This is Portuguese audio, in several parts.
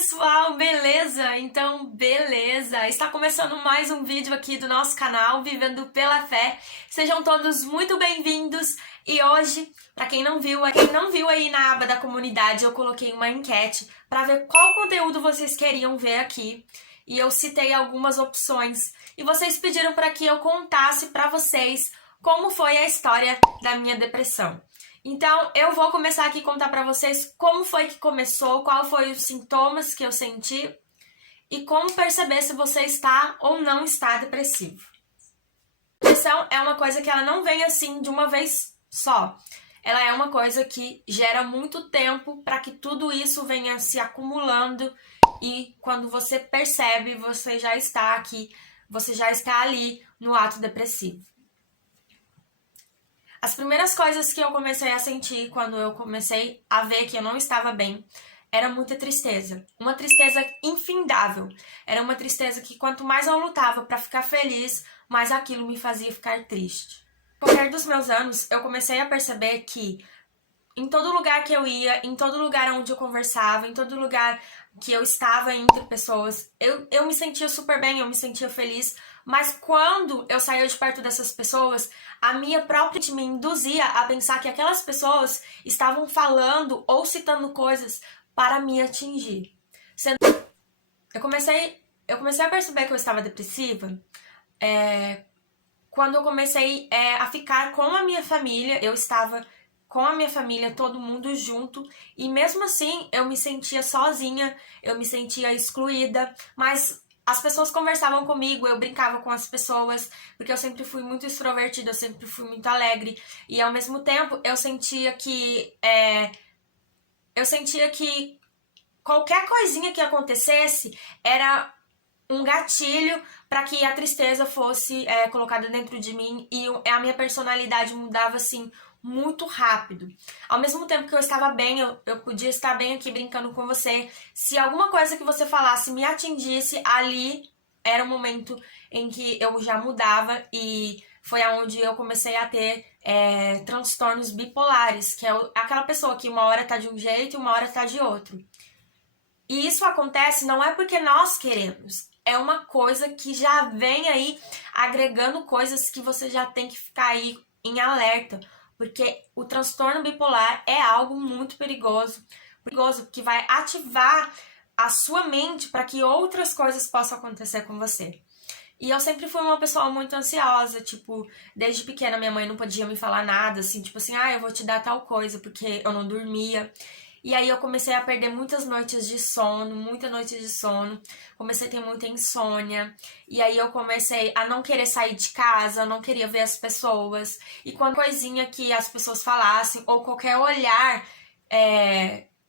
pessoal, beleza? Então, beleza! Está começando mais um vídeo aqui do nosso canal Vivendo pela Fé. Sejam todos muito bem-vindos. E hoje, para quem não viu aí na aba da comunidade, eu coloquei uma enquete para ver qual conteúdo vocês queriam ver aqui. E eu citei algumas opções e vocês pediram para que eu contasse para vocês como foi a história da minha depressão. Então, eu vou começar aqui a contar pra vocês como foi que começou, qual foi os sintomas que eu senti e como perceber se você está ou não está depressivo. Depressão é uma coisa que ela não vem assim de uma vez só. Ela é uma coisa que gera muito tempo para que tudo isso venha se acumulando e quando você percebe, você já está aqui, você já está ali no ato depressivo. As primeiras coisas que eu comecei a sentir quando eu comecei a ver que eu não estava bem era muita tristeza. Uma tristeza infindável. Era uma tristeza que quanto mais eu lutava para ficar feliz, mais aquilo me fazia ficar triste. No decorrer dos meus anos, eu comecei a perceber que em todo lugar que eu ia, em todo lugar onde eu conversava, em todo lugar que eu estava entre pessoas, eu me sentia super bem, eu me sentia feliz, mas quando eu saía de perto dessas pessoas, a minha própria mente me induzia a pensar que aquelas pessoas estavam falando ou citando coisas para me atingir. Eu comecei a perceber que eu estava depressiva quando eu comecei a ficar com a minha família. Eu estava com a minha família, todo mundo junto, e mesmo assim eu me sentia sozinha, eu me sentia excluída, mas as pessoas conversavam comigo, eu brincava com as pessoas, porque eu sempre fui muito extrovertida, eu sempre fui muito alegre, e ao mesmo tempo eu sentia que qualquer coisinha que acontecesse era um gatilho para que a tristeza fosse colocada dentro de mim e a minha personalidade mudava assim muito rápido. Ao mesmo tempo que eu estava bem, eu podia estar bem aqui brincando com você. Se alguma coisa que você falasse me atingisse, ali era o momento em que eu já mudava e foi aonde eu comecei a ter transtornos bipolares, que é aquela pessoa que uma hora tá de um jeito e uma hora tá de outro. E isso acontece não é porque nós queremos, é uma coisa que já vem aí agregando coisas que você já tem que ficar aí em alerta, porque o transtorno bipolar é algo muito perigoso, que vai ativar a sua mente para que outras coisas possam acontecer com você. E eu sempre fui uma pessoa muito ansiosa, tipo, desde pequena minha mãe não podia me falar nada, assim, tipo assim, eu vou te dar tal coisa, porque eu não dormia. E aí eu comecei a perder muitas noites de sono, comecei a ter muita insônia, e aí eu comecei a não querer sair de casa, eu não queria ver as pessoas, e quando coisinha que as pessoas falassem, ou qualquer olhar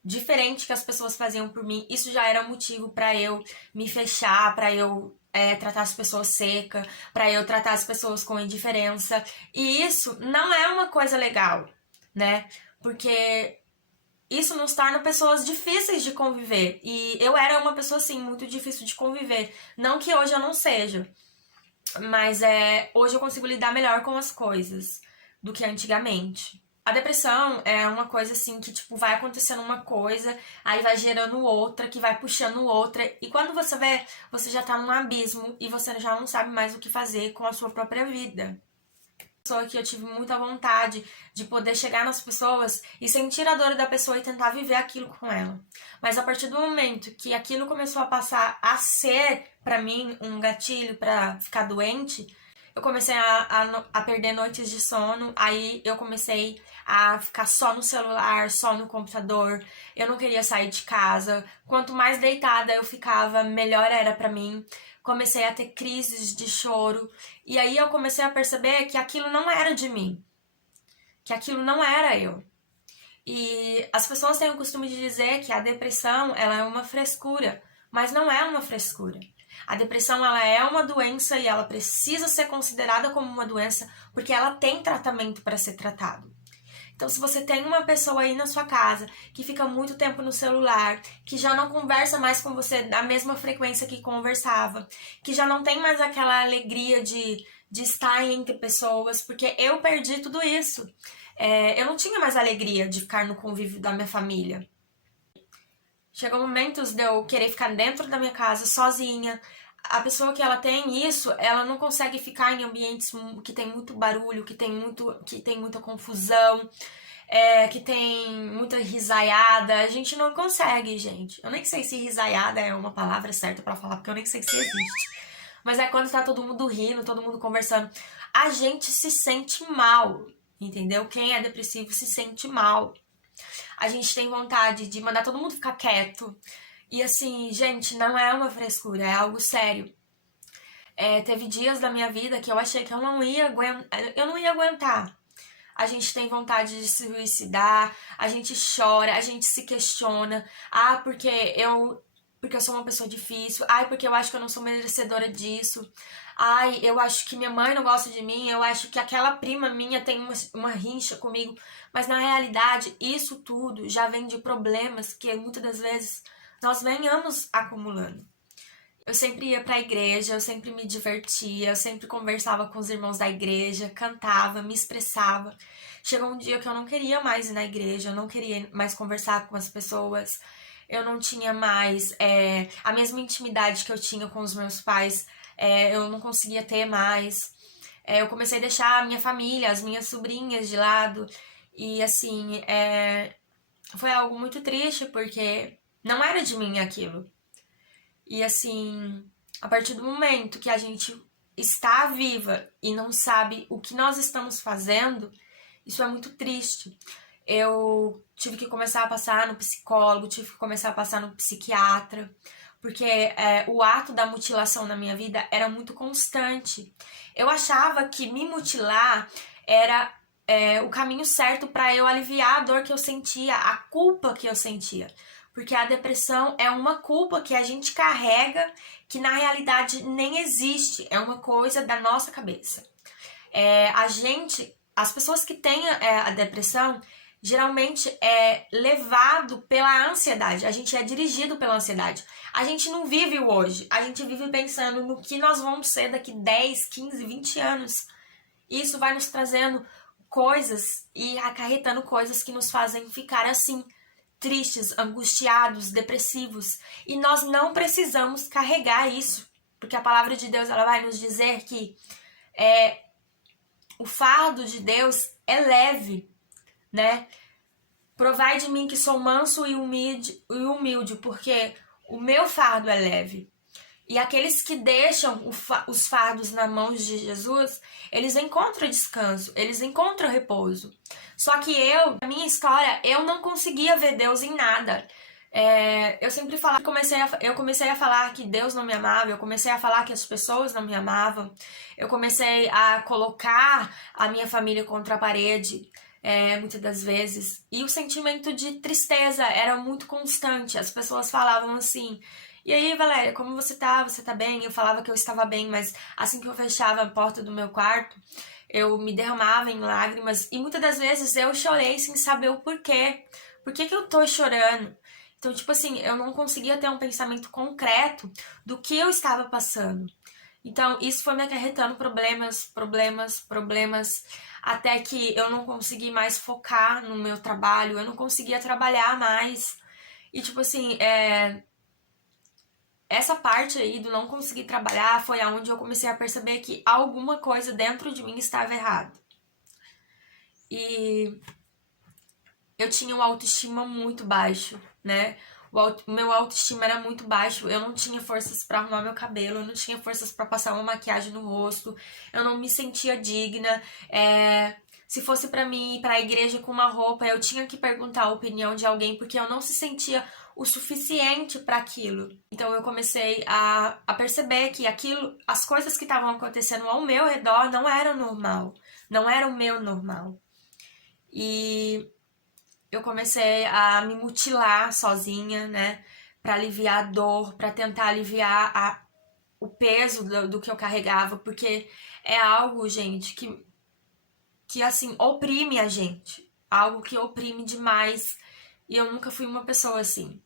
diferente que as pessoas faziam por mim, isso já era motivo pra eu me fechar, pra eu tratar as pessoas seca, pra eu tratar as pessoas com indiferença, e isso não é uma coisa legal, né? Porque isso nos torna pessoas difíceis de conviver. E eu era uma pessoa, assim, muito difícil de conviver. Não que hoje eu não seja, mas hoje eu consigo lidar melhor com as coisas do que antigamente. A depressão é uma coisa, assim, que, tipo, vai acontecendo uma coisa, aí vai gerando outra, que vai puxando outra. E quando você vê, você já tá num abismo e você já não sabe mais o que fazer com a sua própria vida. Que eu tive muita vontade de poder chegar nas pessoas e sentir a dor da pessoa e tentar viver aquilo com ela. Mas a partir do momento que aquilo começou a passar a ser pra mim um gatilho pra ficar doente, eu comecei a perder noites de sono, aí eu comecei a ficar só no celular, só no computador, eu não queria sair de casa. Quanto mais deitada eu ficava, melhor era pra mim. Comecei a ter crises de choro, e aí eu comecei a perceber que aquilo não era de mim, que aquilo não era eu. E as pessoas têm o costume de dizer que a depressão, ela é uma frescura, mas não é uma frescura. A depressão, ela é uma doença e ela precisa ser considerada como uma doença porque ela tem tratamento para ser tratado. Então, se você tem uma pessoa aí na sua casa que fica muito tempo no celular, que já não conversa mais com você da mesma frequência que conversava, que já não tem mais aquela alegria de estar entre pessoas, porque eu perdi tudo isso. Eu não tinha mais alegria de ficar no convívio da minha família. Chegou momentos de eu querer ficar dentro da minha casa sozinha. A pessoa que ela tem isso, ela não consegue ficar em ambientes que tem muito barulho, que tem muita confusão, que tem muita risaiada. A gente não consegue, gente. Eu nem sei se risaiada é uma palavra certa pra falar, porque eu nem sei se existe. Mas é quando tá todo mundo rindo, todo mundo conversando. A gente se sente mal, entendeu? Quem é depressivo se sente mal. A gente tem vontade de mandar todo mundo ficar quieto. E assim, gente, não é uma frescura, é algo sério. Teve dias da minha vida que eu achei que eu não ia aguentar. A gente tem vontade de se suicidar, a gente chora, a gente se questiona. Ah, porque eu sou uma pessoa difícil. Ai, porque eu acho que eu não sou merecedora disso. Ai, eu acho que minha mãe não gosta de mim. Eu acho que aquela prima minha tem uma rincha comigo. Mas na realidade, isso tudo já vem de problemas que muitas das vezes nós venhamos acumulando. Eu sempre ia pra igreja, eu sempre me divertia, eu sempre conversava com os irmãos da igreja, cantava, me expressava. Chegou um dia que eu não queria mais ir na igreja, eu não queria mais conversar com as pessoas, eu não tinha mais a mesma intimidade que eu tinha com os meus pais, eu não conseguia ter mais. Eu comecei a deixar a minha família, as minhas sobrinhas de lado, e assim, foi algo muito triste, porque não era de mim aquilo. E assim, a partir do momento que a gente está viva e não sabe o que nós estamos fazendo, isso é muito triste. Eu tive que começar a passar no psicólogo, tive que começar a passar no psiquiatra, porque o ato da mutilação na minha vida era muito constante. Eu achava que me mutilar era o caminho certo para eu aliviar a dor que eu sentia, a culpa que eu sentia. Porque a depressão é uma culpa que a gente carrega que na realidade nem existe, é uma coisa da nossa cabeça. As pessoas que têm a depressão, geralmente é levado pela ansiedade, a gente é dirigido pela ansiedade. A gente não vive o hoje, a gente vive pensando no que nós vamos ser daqui 10, 15, 20 anos. E isso vai nos trazendo coisas e acarretando coisas que nos fazem ficar assim, tristes, angustiados, depressivos. E nós não precisamos carregar isso, porque a palavra de Deus ela vai nos dizer que o fardo de Deus é leve, né? Provai de mim que sou manso e humilde, porque o meu fardo é leve. E aqueles que deixam os fardos nas mãos de Jesus, eles encontram descanso, eles encontram repouso. Só que na minha história, eu não conseguia ver Deus em nada. Eu sempre falava, eu comecei a falar que Deus não me amava, eu comecei a falar que as pessoas não me amavam, eu comecei a colocar a minha família contra a parede, muitas das vezes. E o sentimento de tristeza era muito constante. As pessoas falavam assim: e aí, Valéria, como você tá? Você tá bem? Eu falava que eu estava bem, mas assim que eu fechava a porta do meu quarto, eu me derramava em lágrimas e muitas das vezes eu chorei sem saber o porquê. Por que que eu tô chorando? Então, tipo assim, eu não conseguia ter um pensamento concreto do que eu estava passando. Então, isso foi me acarretando problemas, até que eu não consegui mais focar no meu trabalho, eu não conseguia trabalhar mais. E, tipo assim, essa parte aí do não conseguir trabalhar foi aonde eu comecei a perceber que alguma coisa dentro de mim estava errada. E eu tinha uma autoestima muito baixo, né? O meu autoestima era muito baixo, eu não tinha forças para arrumar meu cabelo, eu não tinha forças para passar uma maquiagem no rosto, eu não me sentia digna. Se fosse para mim ir para a igreja com uma roupa, eu tinha que perguntar a opinião de alguém, porque eu não se sentia o suficiente para aquilo. Então eu comecei a perceber que as coisas que estavam acontecendo ao meu redor não eram normal, não era o meu normal. E eu comecei a me mutilar sozinha, né? Pra aliviar a dor, pra tentar aliviar o peso do que eu carregava, porque é algo, gente, que assim, oprime a gente. Algo que oprime demais. E eu nunca fui uma pessoa assim.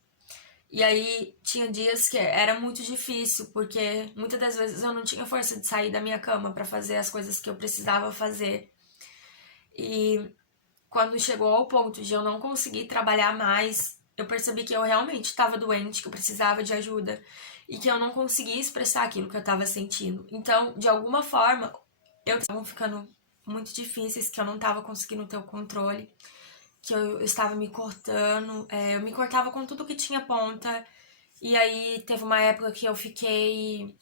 E aí tinha dias que era muito difícil, porque muitas das vezes eu não tinha força de sair da minha cama pra fazer as coisas que eu precisava fazer. E quando chegou ao ponto de eu não conseguir trabalhar mais, eu percebi que eu realmente estava doente, que eu precisava de ajuda e que eu não conseguia expressar aquilo que eu estava sentindo. Então, de alguma forma, eu estava ficando muito difíceis, que eu não estava conseguindo ter o controle, que eu estava me cortando, eu me cortava com tudo que tinha ponta. E aí teve uma época que eu fiquei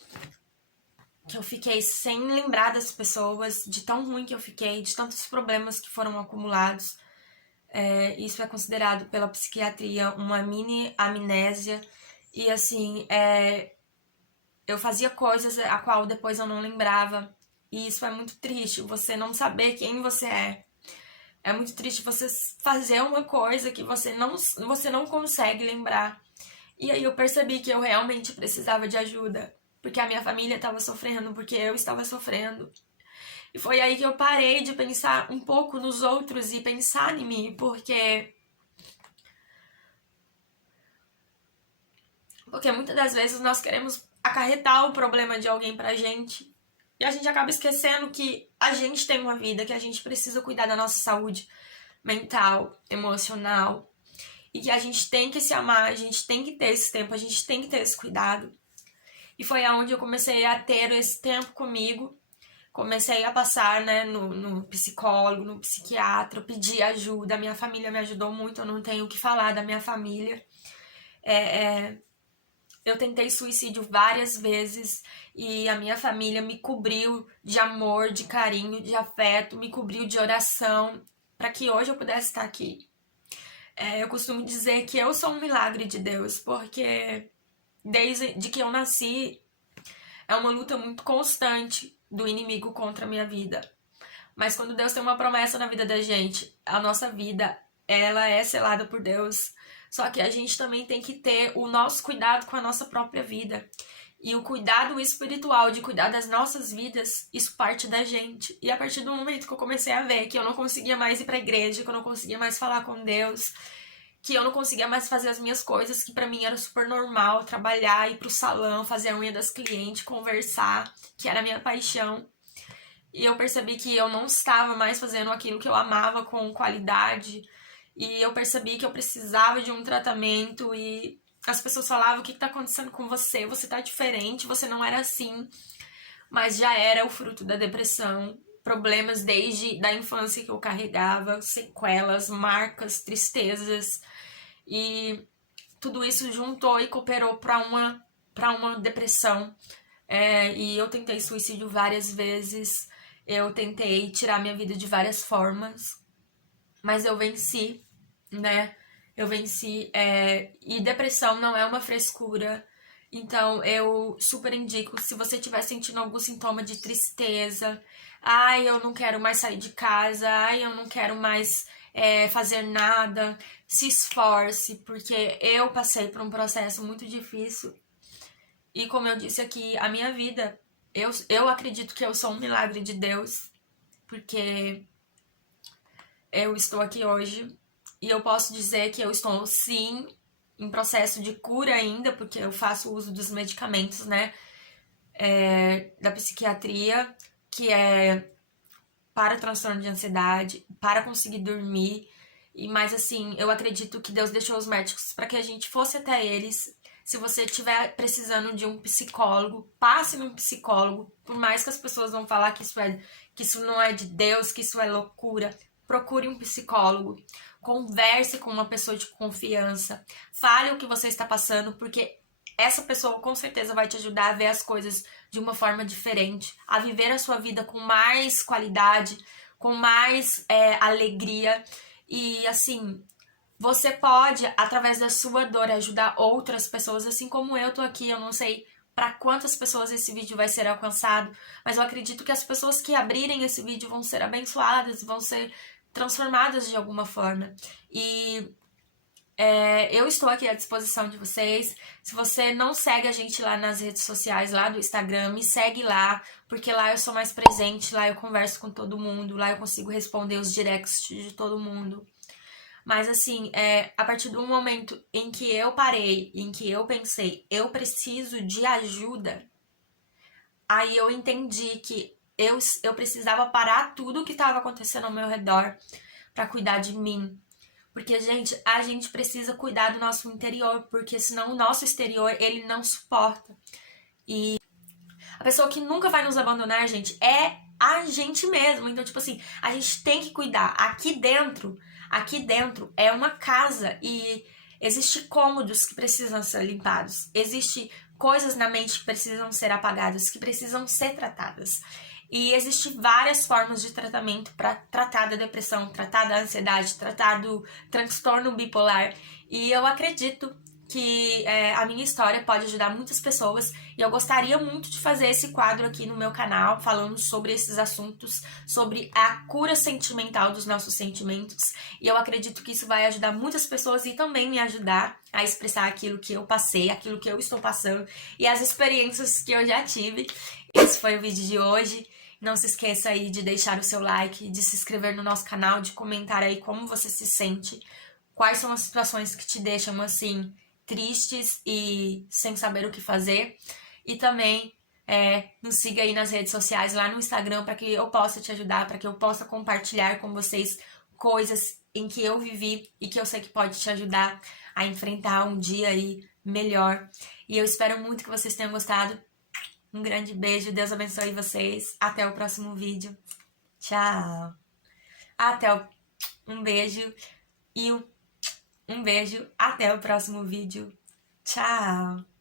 sem lembrar das pessoas, de tão ruim que eu fiquei, de tantos problemas que foram acumulados. Isso é considerado pela psiquiatria uma mini amnésia. E assim, eu fazia coisas a qual depois eu não lembrava. E isso é muito triste, você não saber quem você é. É muito triste você fazer uma coisa que você não consegue lembrar. E aí eu percebi que eu realmente precisava de ajuda. Porque a minha família estava sofrendo, porque eu estava sofrendo. E foi aí que eu parei de pensar um pouco nos outros e pensar em mim, porque muitas das vezes nós queremos acarretar o problema de alguém pra gente. E a gente acaba esquecendo que a gente tem uma vida, que a gente precisa cuidar da nossa saúde mental, emocional. E que a gente tem que se amar, a gente tem que ter esse tempo, a gente tem que ter esse cuidado. E foi aonde eu comecei a ter esse tempo comigo. Comecei a passar, né, no psicólogo, no psiquiatra, pedi ajuda. A minha família me ajudou muito, eu não tenho o que falar da minha família. Eu tentei suicídio várias vezes e a minha família me cobriu de amor, de carinho, de afeto, me cobriu de oração para que hoje eu pudesse estar aqui. Eu costumo dizer que eu sou um milagre de Deus, porque desde que eu nasci é uma luta muito constante do inimigo contra a minha vida. Mas quando Deus tem uma promessa na vida da gente, a nossa vida, ela é selada por Deus. Só que a gente também tem que ter o nosso cuidado com a nossa própria vida. E o cuidado espiritual de cuidar das nossas vidas, isso parte da gente. E a partir do momento que eu comecei a ver que eu não conseguia mais ir pra igreja, que eu não conseguia mais falar com Deus, que eu não conseguia mais fazer as minhas coisas, que pra mim era super normal, trabalhar, ir pro salão, fazer a unha das clientes, conversar, que era a minha paixão. E eu percebi que eu não estava mais fazendo aquilo que eu amava com qualidade. E eu percebi que eu precisava de um tratamento e as pessoas falavam: o que está acontecendo com você? Você tá diferente, você não era assim. Mas já era o fruto da depressão. Problemas desde da infância que eu carregava, sequelas, marcas, tristezas. E tudo isso juntou e cooperou para uma depressão. E eu tentei suicídio várias vezes. Eu tentei tirar minha vida de várias formas, mas eu venci, né? Eu venci. E depressão não é uma frescura. Então eu super indico, se você estiver sentindo algum sintoma de tristeza, ai, eu não quero mais sair de casa, ai, eu não quero mais fazer nada, se esforce, porque eu passei por um processo muito difícil. E como eu disse aqui, a minha vida, eu acredito que eu sou um milagre de Deus, porque eu estou aqui hoje e eu posso dizer que eu estou sim em processo de cura ainda, porque eu faço uso dos medicamentos, né, da psiquiatria, que é para transtorno de ansiedade, para conseguir dormir. Mas assim, eu acredito que Deus deixou os médicos para que a gente fosse até eles. Se você estiver precisando de um psicólogo, passe num psicólogo. Por mais que as pessoas vão falar que isso não é de Deus, que isso é loucura, procure um psicólogo. Converse com uma pessoa de confiança. Fale o que você está passando, porque essa pessoa com certeza vai te ajudar a ver as coisas de uma forma diferente, a viver a sua vida com mais qualidade, com mais alegria. E assim, você pode, através da sua dor, ajudar outras pessoas, assim como eu tô aqui. Eu não sei para quantas pessoas esse vídeo vai ser alcançado, mas eu acredito que as pessoas que abrirem esse vídeo vão ser abençoadas, vão ser transformadas de alguma forma. E eu estou aqui à disposição de vocês. Se você não segue a gente lá nas redes sociais, lá do Instagram, me segue lá, porque lá eu sou mais presente, lá eu converso com todo mundo, lá eu consigo responder os directs de todo mundo. Mas assim, a partir do momento em que eu parei, em que eu pensei, eu preciso de ajuda, aí eu entendi que eu precisava parar tudo o que estava acontecendo ao meu redor para cuidar de mim. Porque, gente, a gente precisa cuidar do nosso interior, porque senão o nosso exterior, ele não suporta. E a pessoa que nunca vai nos abandonar, gente, é a gente mesmo. Então, tipo assim, a gente tem que cuidar. Aqui dentro é uma casa e existe cômodos que precisam ser limpados. Existe coisas na mente que precisam ser apagadas, que precisam ser tratadas. E existem várias formas de tratamento para tratar da depressão, tratar da ansiedade, tratar do transtorno bipolar. E eu acredito que a minha história pode ajudar muitas pessoas e eu gostaria muito de fazer esse quadro aqui no meu canal, falando sobre esses assuntos, sobre a cura sentimental dos nossos sentimentos. E eu acredito que isso vai ajudar muitas pessoas e também me ajudar a expressar aquilo que eu passei, aquilo que eu estou passando e as experiências que eu já tive. Esse foi o vídeo de hoje. Não se esqueça aí de deixar o seu like, de se inscrever no nosso canal, de comentar aí como você se sente, quais são as situações que te deixam assim tristes e sem saber o que fazer. E também nos siga aí nas redes sociais, lá no Instagram, para que eu possa te ajudar, para que eu possa compartilhar com vocês coisas em que eu vivi e que eu sei que pode te ajudar a enfrentar um dia aí melhor. E eu espero muito que vocês tenham gostado. Um grande beijo, Deus abençoe vocês. Até o próximo vídeo. Tchau. Um beijo e um beijo. Até o próximo vídeo. Tchau.